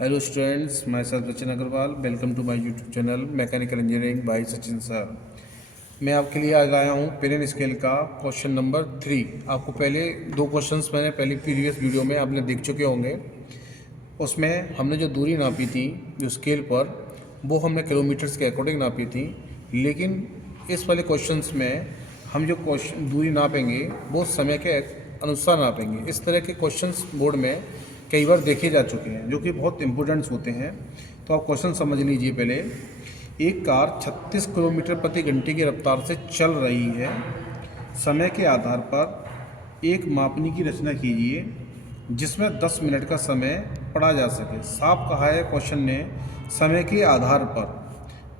Hello students, myself Sachin Agarwal. Welcome to my YouTube channel mechanical engineering by Sachin sir. मैं आपके लिए आज आया हूँ पेन स्केल का क्वेश्चन नंबर 3। आपको पहले दो क्वेश्चंस मैंने पहले प्रीवियस वीडियो में आपने देख चुके होंगे। उसमें हमने जो दूरी नापी थी जो स्केल पर, वो हमने किलोमीटर्स के अकॉर्डिंग नापी थी। लेकिन इस वाले क्वेश्चंस में हम जो क्वेश्चन दूरी नापेंगे वो समय के अनुसार नापेंगे। इस तरह के क्वेश्चंस बोर्ड में कई बार देखे जा चुके हैं, जो कि बहुत इंपॉर्टेंट्स होते हैं। तो आप क्वेश्चन समझ लीजिए। पहले, एक कार 36 किलोमीटर प्रति घंटे की रफ्तार से चल रही है। समय के आधार पर एक मापनी की रचना कीजिए जिसमें 10 मिनट का समय पढ़ा जा सके। साफ कहा है क्वेश्चन ने, समय के आधार पर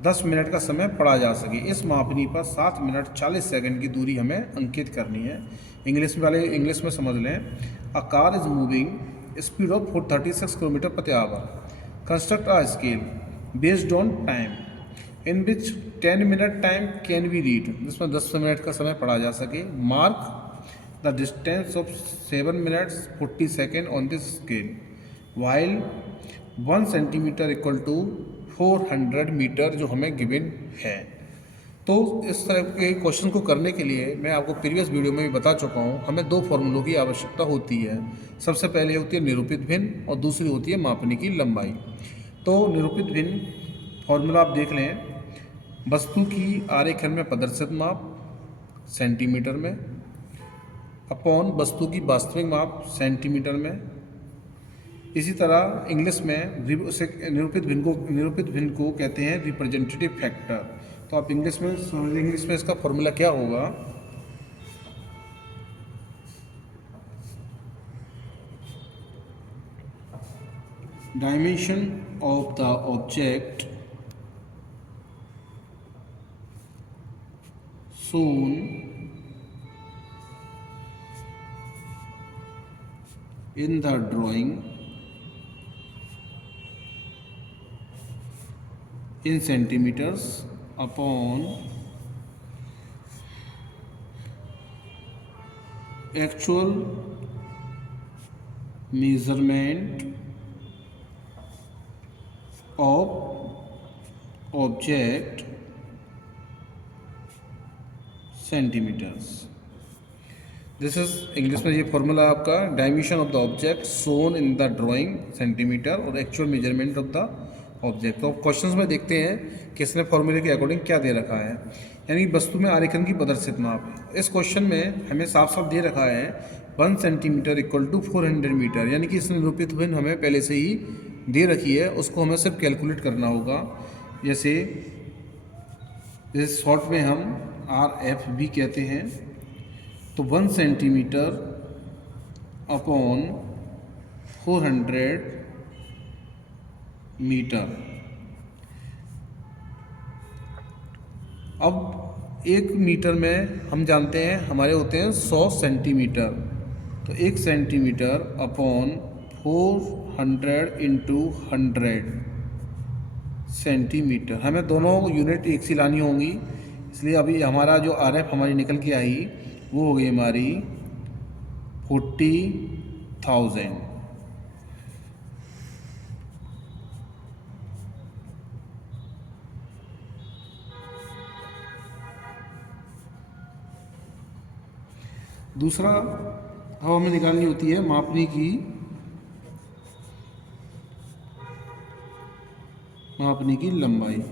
10 मिनट का समय पढ़ा जा सके। इस मापनी पर 7 मिनट 40 सेकंड की दूरी हमें अंकित करनी है। इंग्लिश में समझ लें। A car is moving speed of 436 kilometre प्रति hour. Construct a scale based on time in which 10 minute time can be read, जिसमें 10 मिनट का समय पढ़ा जा सके। Mark the distance of 7 minutes 40 second on this scale while 1 centimetre equal to 400 metre जो हमें given है। तो इस तरह के क्वेश्चन को करने के लिए मैं आपको प्रीवियस वीडियो में भी बता चुका हूँ, हमें दो फॉर्मूलों की आवश्यकता होती है। सबसे पहले होती है निरूपित भिन्न और दूसरी होती है मापनी की लंबाई। तो निरूपित भिन्न फॉर्मूला आप देख लें। वस्तु की आरेखन में प्रदर्शित माप सेंटीमीटर में अपॉन वस्तु की वास्तविक माप सेंटीमीटर में। इसी तरह इंग्लिश में निरूपित भिन्न को कहते हैं रिप्रेजेंटेटिव फैक्टर। तो आप इंग्लिश में इसका फॉर्मूला क्या होगा? Dimension of the object shown in the drawing in centimeters upon actual measurement of object centimetres. This is English में ये फॉर्मूला आपका dimension of the object shown in the drawing centimetre और actual measurement of the object. तो questions में देखते हैं कि इसने फॉर्मूले के अकॉर्डिंग क्या दे रखा है। यानी वस्तु में आरेखन की प्रदर्शित माप है। इस क्वेश्चन में हमें साफ साफ दे रखा है 1 सेंटीमीटर इक्वल टू 400 मीटर, यानी कि इसने निरूपित भिन्न हमें पहले से ही दे रखी है, उसको हमें सिर्फ कैलकुलेट करना होगा। जैसे इस शॉर्ट में हम RF भी कहते हैं। तो 1 सेंटीमीटर अपॉन 400 मीटर। अब 1 मीटर में हम जानते हैं हमारे होते हैं 100 सेंटीमीटर। तो 1 सेंटीमीटर अपॉन 400 इंटू 100 सेंटीमीटर। हमें दोनों यूनिट एक सी लानी होंगी, इसलिए अभी हमारा जो RF हमारी निकल के आई वो हो गई हमारी 40,000। दूसरा अब हमें निकालनी होती है मापनी की लंबाई।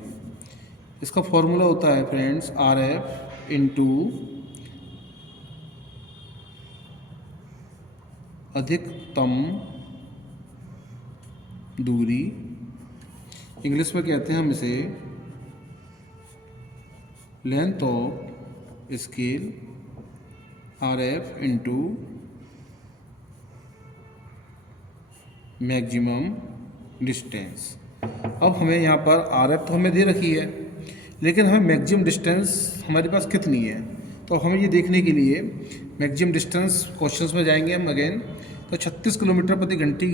इसका फॉर्मूला होता है फ्रेंड्स RF इंटू अधिकतम दूरी। इंग्लिश में कहते हैं हम इसे length of scale RF into maximum distance. अब हमें यहाँ पर RF तो हमें दे रखी है, लेकिन हमें मैक्सिमम डिस्टेंस हमारे पास कितनी है। तो हमें ये देखने के लिए मैक्सिमम डिस्टेंस क्वेश्चंस में जाएंगे हम अगेन। तो 36 किलोमीटर प्रति घंटे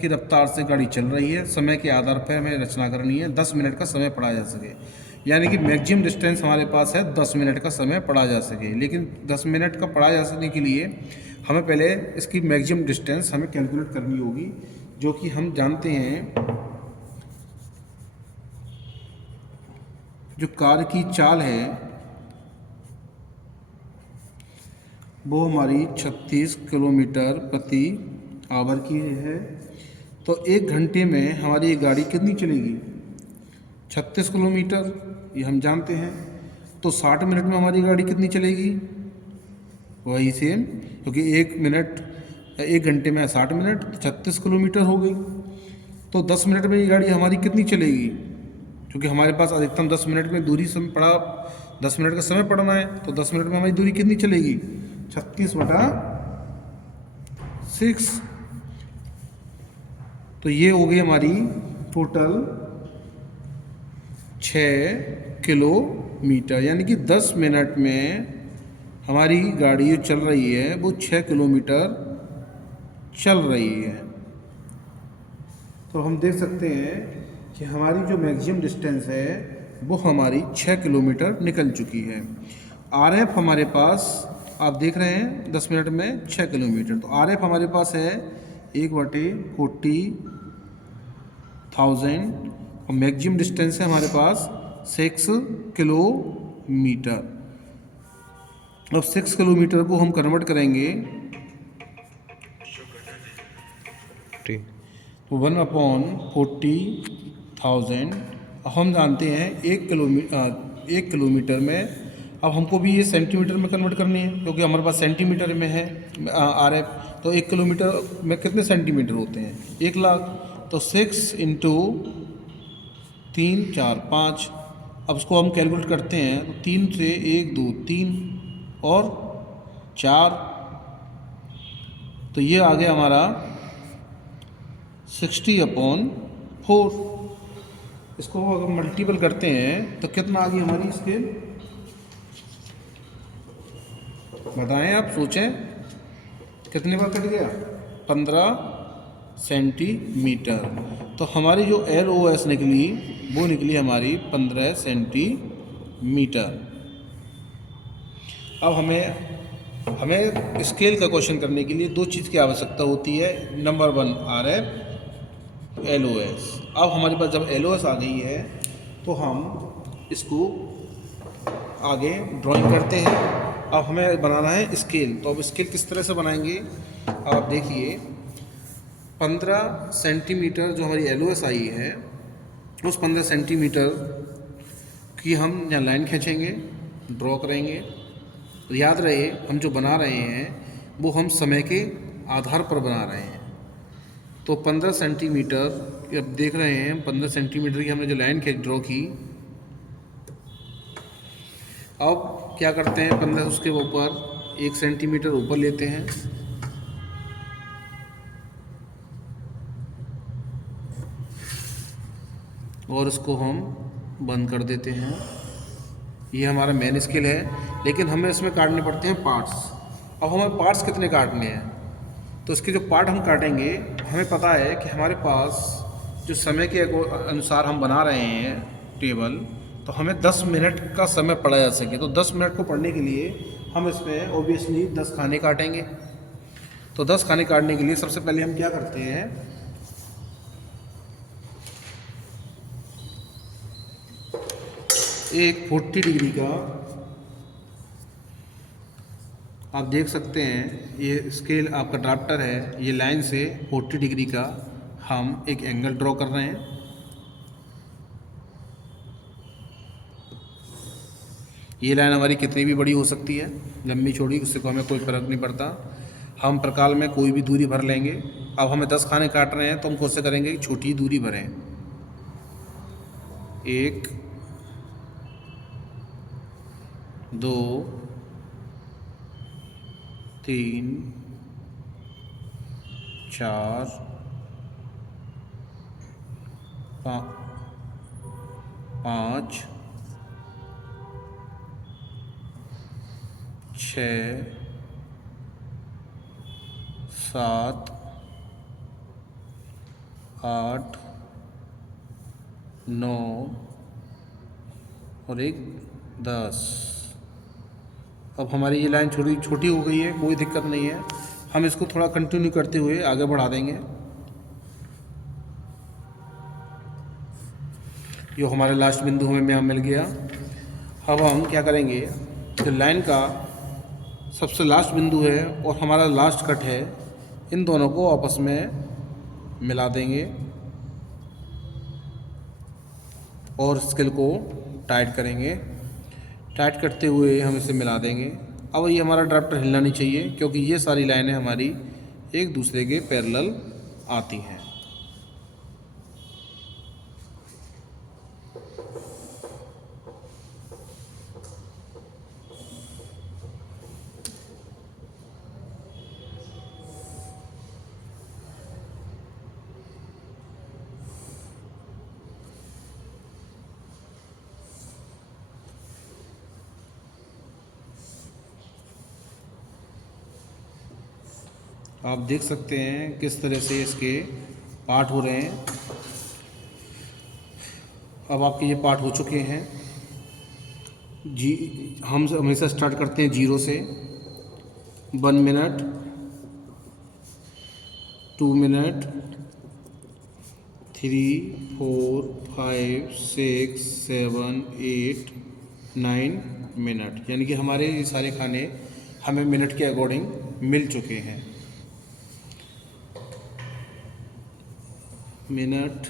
की रफ्तार से गाड़ी चल रही है। समय के आधार पर हमें रचना करनी है, 10 मिनट का समय पढ़ा जा सके। यानी कि मैक्सिमम डिस्टेंस हमारे पास है 10 मिनट का समय पढ़ा जा सके। लेकिन 10 मिनट का पढ़ा जा सकने के लिए हमें पहले इसकी मैक्सिमम डिस्टेंस हमें कैलकुलेट करनी होगी। जो कि हम जानते हैं जो कार की चाल है वो हमारी 36 किलोमीटर प्रति आवर की है। तो 1 घंटे में हमारी गाड़ी कितनी चलेगी? 36 किलोमीटर, ये हम जानते हैं। तो 60 मिनट में हमारी गाड़ी कितनी चलेगी? वही सेम, क्योंकि 1 घंटे में 60 मिनट, तो 36 किलोमीटर हो गई। तो 10 मिनट में ये गाड़ी हमारी कितनी चलेगी? क्योंकि हमारे पास अधिकतम 10 मिनट में दूरी समय पड़ा, 10 मिनट का समय पड़ना है, तो 10 मिनट में हमारी दूरी कितनी चलेगी? 36/6। तो ये हो गई हमारी टोटल 6 किलोमीटर, यानी कि 10 मिनट में हमारी गाड़ी जो चल रही है वो 6 किलोमीटर चल रही है। तो हम देख सकते हैं कि हमारी जो मैक्सिमम डिस्टेंस है वो हमारी 6 किलोमीटर निकल चुकी है। RF हमारे पास आप देख रहे हैं 10 मिनट में 6 किलोमीटर, तो RF हमारे पास है 1/40,000 और मैक्सिमम डिस्टेंस है हमारे पास 6 किलोमीटर। अब 6 किलोमीटर को हम कन्वर्ट करेंगे तो 1/40,000। हम जानते हैं 1 किलोमीटर में, अब हमको भी ये सेंटीमीटर में कन्वर्ट करनी है क्योंकि हमारे पास सेंटीमीटर में है RF। तो 1 किलोमीटर में कितने सेंटीमीटर होते हैं? 1,00,000। तो 6 × 3 4 5। अब उसको हम कैलकुलेट करते हैं तो 3 से 1 2 3 और 4, तो ये आ गया हमारा 60/4। इसको अगर मल्टीपल करते हैं तो कितना आ गई हमारी स्केल? बताएं, आप सोचें कितने बार कट गया? 15 सेंटीमीटर। तो हमारी जो LOS निकली वो निकली हमारी 15 सेंटीमीटर। अब हमें स्केल का क्वेश्चन करने के लिए 2 चीज़ की आवश्यकता होती है। Number 1 RF, LOS। अब हमारे पास जब LOS आ गई है तो हम इसको आगे ड्राइंग करते हैं। अब हमें बनाना है स्केल, तो अब स्केल किस तरह से बनाएंगे आप देखिए। 15 सेंटीमीटर जो हमारी LOS आई है उस 15 सेंटीमीटर की हम यहाँ लाइन खींचेंगे, ड्रॉ करेंगे। याद रहे हम जो बना रहे हैं वो हम समय के आधार पर बना रहे हैं। तो 15 सेंटीमीटर, अब देख रहे हैं 15 सेंटीमीटर की हमने जो लाइन ड्रॉ की। अब क्या करते हैं, 15 उसके ऊपर 1 सेंटीमीटर ऊपर लेते हैं और इसको हम बंद कर देते हैं। ये हमारा मेन स्केल है, लेकिन हमें इसमें काटने पड़ते हैं पार्ट्स। अब हमें पार्ट्स कितने काटने हैं? तो इसके जो पार्ट हम काटेंगे, हमें पता है कि हमारे पास जो समय के अनुसार हम बना रहे हैं टेबल, तो हमें 10 मिनट का समय पढ़ा जा सके। तो 10 मिनट को पढ़ने के लिए हम इसमें ऑब्वियसली 10 खाने काटेंगे। तो 10 खाने काटने के लिए सबसे पहले हम क्या करते हैं, एक 40 डिग्री का, आप देख सकते हैं ये स्केल आपका ड्राफ्टर है, ये लाइन से 40 डिग्री का हम एक एंगल ड्रॉ कर रहे हैं। ये लाइन हमारी कितनी भी बड़ी हो सकती है, लंबी छोड़ी, उससे को हमें कोई फ़र्क नहीं पड़ता। हम प्रकाल में कोई भी दूरी भर लेंगे। अब हमें 10 खाने काट रहे हैं तो हम कोशिश करेंगे कि छोटी दूरी भरें। 1 2 3 4 5 6 7 8 9 और 1 10। अब हमारी ये लाइन छोटी हो गई है, कोई दिक्कत नहीं है। हम इसको थोड़ा कंटिन्यू करते हुए आगे बढ़ा देंगे। जो हमारे लास्ट बिंदु हमें यहाँ मिल गया। अब हम क्या करेंगे, जो लाइन का सबसे लास्ट बिंदु है और हमारा लास्ट कट है, इन दोनों को आपस में मिला देंगे और स्केल को टाइट करेंगे। टाइट करते हुए हम इसे मिला देंगे। अब ये हमारा ड्राफ्टर हिलना नहीं चाहिए, क्योंकि ये सारी लाइनें हमारी एक दूसरे के पैरेलल आती हैं। आप देख सकते हैं किस तरह से इसके पार्ट हो रहे हैं। अब आपके ये पार्ट हो चुके हैं। हम हमेशा स्टार्ट करते हैं 0 से। 1 मिनट, 2 मिनट, 3, 4, 5, 6, 7, 8, 9 मिनट। यानी कि हमारे ये सारे खाने हमें मिनट के अकॉर्डिंग मिल चुके हैं। मिनट,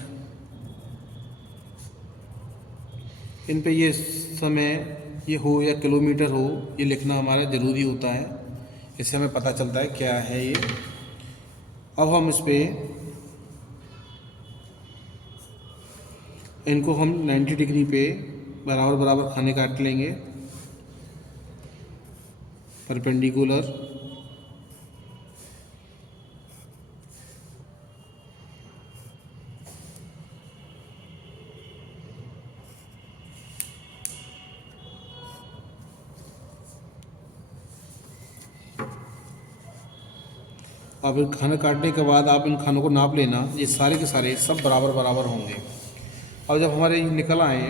इन पे ये समय ये हो या किलोमीटर हो, ये लिखना हमारा ज़रूरी होता है। इससे हमें पता चलता है क्या है ये। अब हम इस पे इनको हम 90 डिग्री पे बराबर बराबर खाने काट लेंगे, परपेंडिकुलर। अब इन खाना काटने के बाद आप इन खानों को नाप लेना, ये सारे के सारे सब बराबर बराबर होंगे। और जब हमारे ये निकल आए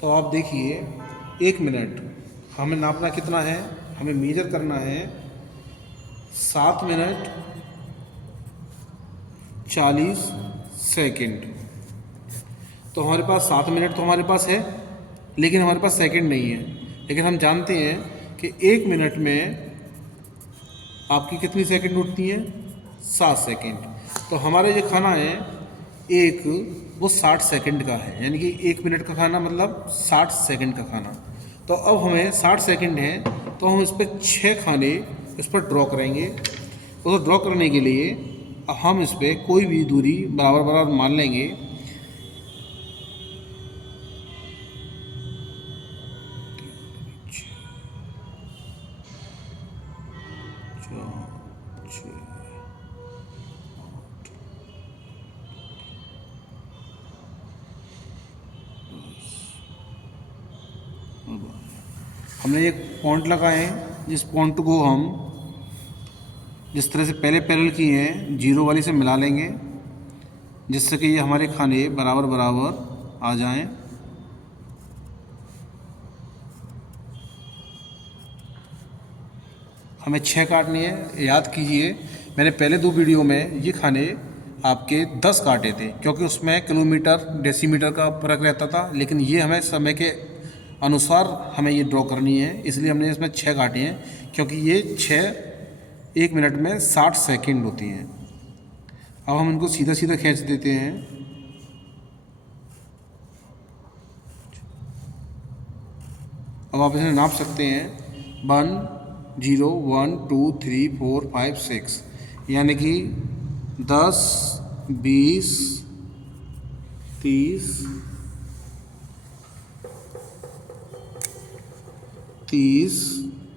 तो आप देखिए 1 मिनट हमें नापना कितना है, हमें मेजर करना है 7 मिनट 40 सेकंड। तो हमारे पास 7 मिनट तो हमारे पास है, लेकिन हमारे पास सेकंड नहीं है। लेकिन हम जानते हैं कि 1 मिनट में आपकी कितनी सेकंड उठती हैं, 7 सेकंड। तो हमारा जो खाना है एक, वो 60 सेकंड का है। यानी कि 1 मिनट का खाना मतलब 60 सेकंड का खाना। तो अब हमें 60 सेकंड है, तो हम इस पर 6 खाने इस पर ड्रॉ करेंगे। तो ड्रॉ करने के लिए हम इस पर कोई भी दूरी बराबर बराबर मान लेंगे। हमने एक पॉइंट लगाए हैं, जिस पॉइंट को हम जिस तरह से पहले पैरेलल किए हैं 0 वाली से मिला लेंगे, जिससे कि ये हमारे खाने बराबर बराबर आ जाएं। हमें 6 काटनी है। याद कीजिए, मैंने पहले 2 वीडियो में ये खाने आपके 10 काटे थे, क्योंकि उसमें किलोमीटर डेसीमीटर का फर्क रहता था। लेकिन ये हमें समय के अनुसार हमें ये ड्रॉ करनी है, इसलिए हमने इसमें 6 काटे हैं, क्योंकि ये 6 1 मिनट में 60 सेकंड होती हैं। अब हम इनको सीधा सीधा खींच देते हैं। अब आप इसे नाप सकते हैं 1, 0, 1, 2, 3, 4, 5, 6, यानी कि 10, 20, 30,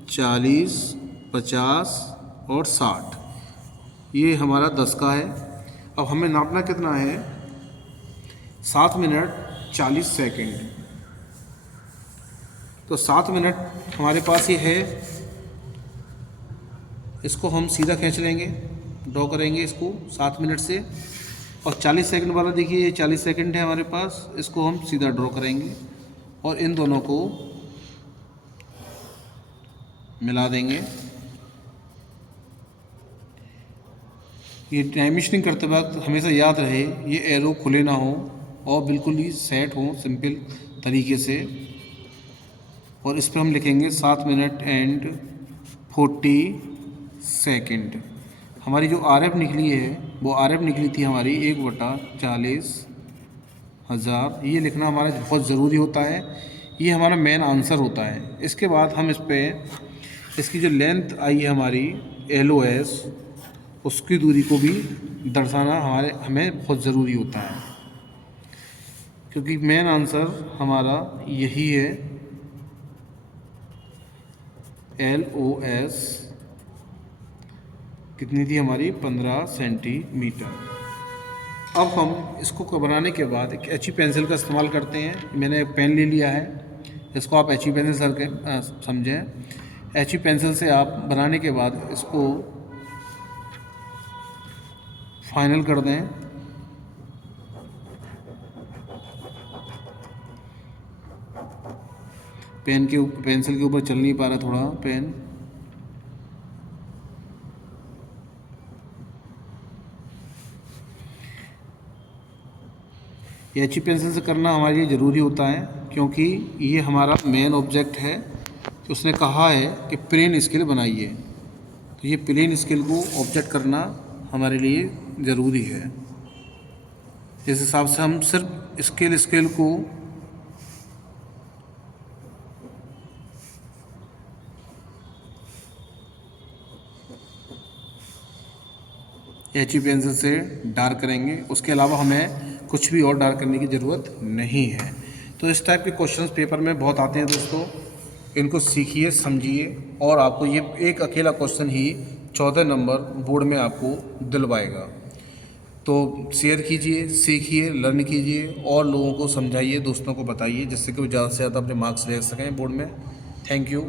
40, 50 और 60। ये हमारा 10 का है। अब हमें नापना कितना है, 7 मिनट 40 सेकंड। तो 7 मिनट हमारे पास ये है, इसको हम सीधा खींच लेंगे, ड्रॉ करेंगे इसको 7 मिनट से। और 40 सेकंड वाला देखिए, ये 40 सेकंड है हमारे पास, इसको हम सीधा ड्रॉ करेंगे और इन दोनों को मिला देंगे। ये डायमेंशनिंग करते वक्त हमेशा याद रहे, ये एरो खुले ना हो, और बिल्कुल ही सेट हो सिंपल तरीके से। और इस पर हम लिखेंगे 7 मिनट एंड 40 सेकंड। हमारी जो RF निकली है वो RF निकली थी हमारी 1/40,000। ये लिखना हमारा बहुत ज़रूरी होता है, ये हमारा मेन आंसर होता है। इसके बाद हम इस पर इसकी जो लेंथ आई है हमारी LOS, उसकी दूरी को भी दर्शाना हमें बहुत ज़रूरी होता है, क्योंकि मेन आंसर हमारा यही है। LOS कितनी थी हमारी? 15 सेंटीमीटर। अब हम इसको बनाने के बाद एक HB पेंसिल का इस्तेमाल करते हैं। मैंने एक पेन ले लिया है, इसको आप HB पेंसिल सर के समझें। HB पेंसिल से आप बनाने के बाद इसको फाइनल कर दें। पेंसिल के ऊपर चल नहीं पा रहा थोड़ा पेन। ये HB पेंसिल से करना हमारे लिए ज़रूरी होता है, क्योंकि ये हमारा मेन ऑब्जेक्ट है। तो उसने कहा है कि प्लेन स्केल बनाइए, तो ये प्लेन स्केल को ऑब्जेक्ट करना हमारे लिए ज़रूरी है। इस हिसाब से हम सिर्फ स्केल को HB पेंसिल से डार्क करेंगे, उसके अलावा हमें कुछ भी और डार्क करने की ज़रूरत नहीं है। तो इस टाइप के क्वेश्चंस पेपर में बहुत आते हैं दोस्तों, इनको सीखिए, समझिए, और आपको ये एक अकेला क्वेश्चन ही 14 नंबर बोर्ड में आपको दिलवाएगा। तो शेयर कीजिए, सीखिए, लर्न कीजिए, और लोगों को समझाइए, दोस्तों को बताइए, जिससे कि वो ज़्यादा से ज़्यादा अपने मार्क्स ले सकें बोर्ड में। Thank you.